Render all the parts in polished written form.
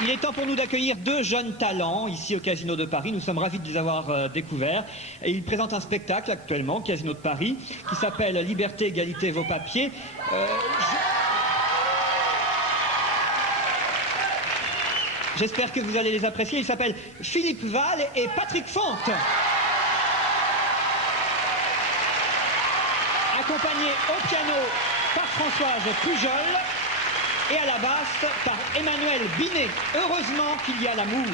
Il est temps pour nous d'accueillir deux jeunes talents ici au Casino de Paris. Nous sommes ravis de les avoir découverts. Et ils présentent un spectacle actuellement au Casino de Paris qui s'appelle Liberté, égalité, vos papiers. J'espère que vous allez les apprécier. Ils s'appellent Philippe Val et Patrick Font. Accompagnés au piano par Françoise Pujol et à la basse par Emmanuel Binet. Heureusement qu'il y a l'amour.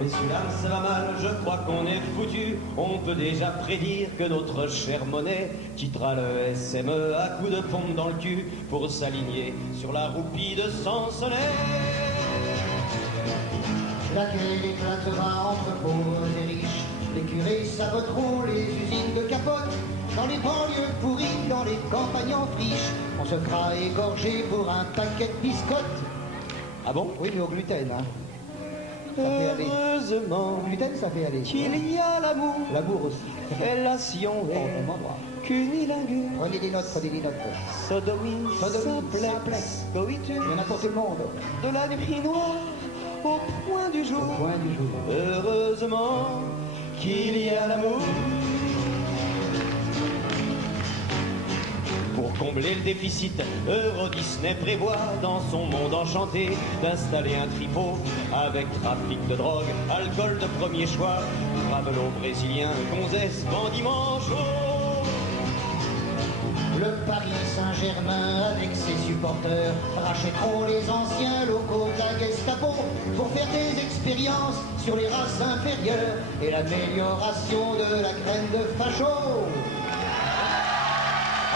Messieurs, dames, ça va mal, je crois qu'on est foutu. On peut déjà prédire que notre chère monnaie quittera le SME à coups de pompe dans le cul pour s'aligner sur la roupie de Sansonnet. L'accueil éclatera entre pauvres et riches. Les curés saboteront les usines de capote. Dans les banlieues pourries, dans les campagnes en friche, on se fera égorger pour un paquet de biscottes. Ah bon? Oui, mais au gluten, hein. Ça fait aller. Heureusement Au gluten, ça fait aller. qu'il y a l'amour, L'amour aussi. fellation et cunilingus, Prenez des notes, prenez des notes. sodomie, Sodomie, simplex, coitus, Il y en a pour tout le monde. de la nuit noire au point du jour. Au point du jour. Heureusement qu'il y a l'amour. Pour combler le déficit, Euro Disney prévoit dans son monde enchanté d'installer un tripot avec trafic de drogue, alcool de premier choix, ramelot brésilien, gonzesse, bandit manchot. Le Paris Saint-Germain avec ses supporters rachèteront les anciens locaux de la Gestapo pour faire des expériences sur les races inférieures et l'amélioration de la graine de facho.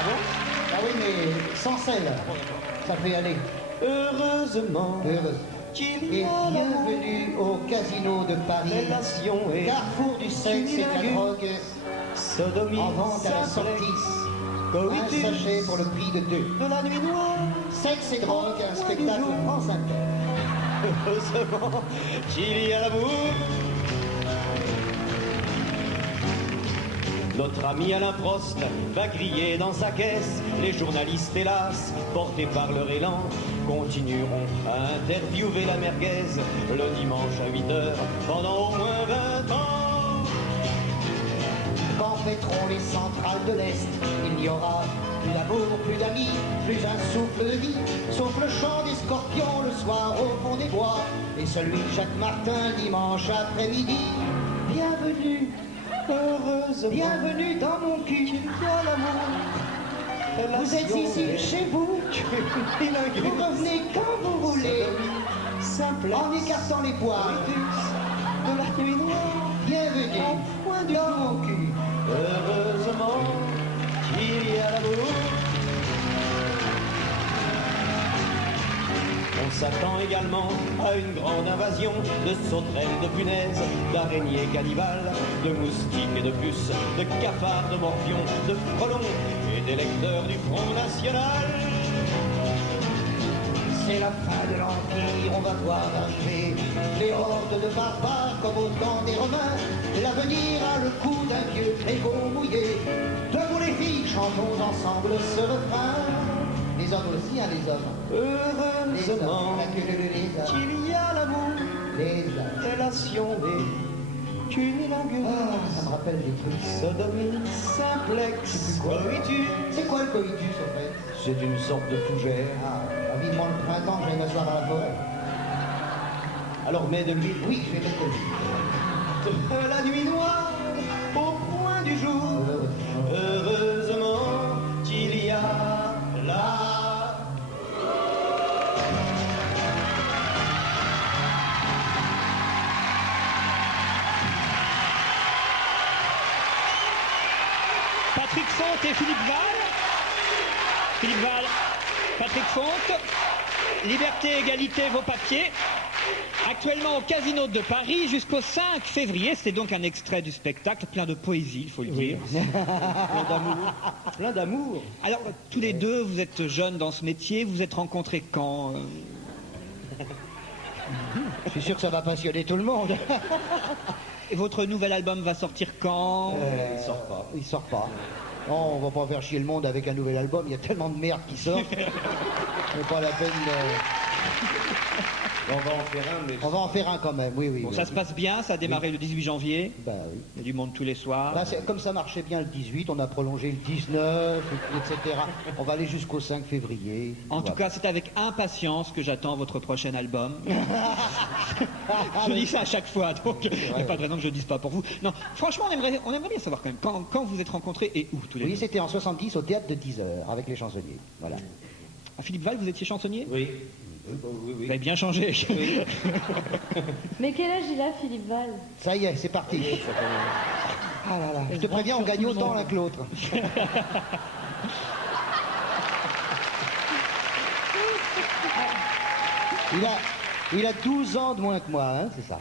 Ah bon? Ah oui, mais sans sel, ça fait aller. Heureusement Heureux. qu'il Et y a l'amour, bienvenue au Casino de Paris, fellation et carrefour du sexe et de la drogue, sodomie, en vente à la simplex, sortie. Un coitus, sachet pour le prix de 2. de la nuit noire. Sexe et drogue, un spectacle France Inter. Heureusement qu'il y a l'amour. Notre ami Alain Prost va griller dans sa caisse. Les journalistes, hélas, portés par leur élan, continueront à interviewer la merguez le dimanche à 8h pendant au moins 20 ans. Quand fêteront les centrales de l'Est, il n'y aura plus d'amour, plus d'amis, plus un souffle de vie, sauf le chant des scorpions le soir au fond des bois, et celui de Jacques Martin dimanche après-midi. Bienvenue, Heureusement bienvenue dans mon cul. qu'il y a l'amour. Vous êtes ici chez vous, vous revenez quand vous voulez, Simplex, en écartant les poils. de la nuit noire. Bienvenue Au point du dans jour. mon cul. Heureusement qu'il y a l'amour. On s'attend également à une grande invasion de sauterelles, de punaises, d'araignées cannibales, de moustiques et de puces, de cafards, de morpions, de frelons et d'électeurs du Front National. C'est la fin de l'Empire, on va voir arriver les hordes de barbares comme au temps des Romains. L'avenir a le coup d'un vieux prégot mouillé. Debout les filles, chantons ensemble ce refrain. Les hommes aussi, hein, les hommes. Les Heureusement hommes, la queue de les hommes. qu'il y a l'amour, Les hommes. fellation et cunilingus, Ah, ça me rappelle des trucs. sodomie, simplex, coitus. C'est quoi le coitus, en fait? C'est une sorte de fougère. Ah, vivement le printemps, je vais m'asseoir à la forêt. Alors mets de l'huile. Oui, je vais mettre le lit. De la nuit noire au point du jour. Heureusement qu'il y a là. Patrick Font et Philippe Val. Philippe Val, Patrick Font. Liberté, égalité, vos papiers. Actuellement au Casino de Paris jusqu'au 5 février. C'est donc un extrait du spectacle, plein de poésie, il faut le dire. Plein d'amour. Plein d'amour. Alors, tous les deux, vous êtes jeunes dans ce métier. Vous vous êtes rencontrés quand Je suis sûr que ça va passionner tout le monde. Et votre nouvel album va sortir quand? Il sort pas. Il sort pas. Non, on va pas faire chier le monde avec un nouvel album, il y a tellement de merde qui sort. C'est pas la peine On va en faire un, mais... On va en faire un quand même, oui, oui. Bon, oui. ça se passe bien, ça a démarré le 18 janvier. Bah oui. Il y a du monde tous les soirs. Bah, comme ça marchait bien le 18, on a prolongé le 19, etc. On va aller jusqu'au 5 février. En tout cas, c'est avec impatience que j'attends votre prochain album. Je dis ça à chaque fois, donc il n'y a pas de raison que je ne dise pas pour vous. Non, franchement, on aimerait bien savoir quand même quand vous êtes rencontrés et où tous les Oui, deux. c'était en 70 au théâtre de 10 heures avec les chansonniers. Voilà. À Philippe Val, vous étiez chansonnier? Oui. Oui, Vous avez bien changé. Mais quel âge il a, Philippe Val? Ça y est, c'est parti. Ah là là, je te préviens, on gagne autant l'un que l'autre. Il a 12 ans de moins que moi, hein, c'est ça.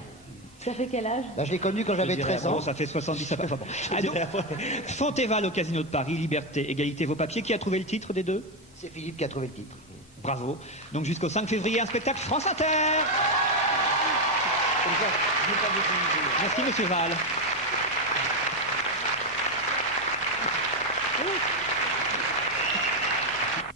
Ça fait quel âge? Là, je l'ai connu quand j'avais 13 ans. Bon, ça fait 70 après. Enfin, bon. Ah, donc, Fontéval au Casino de Paris, Liberté, Égalité, vos papiers. Qui a trouvé le titre des deux? C'est Philippe qui a trouvé le titre. Bravo. Donc jusqu'au 5 février, un spectacle France Inter. Merci, monsieur Val.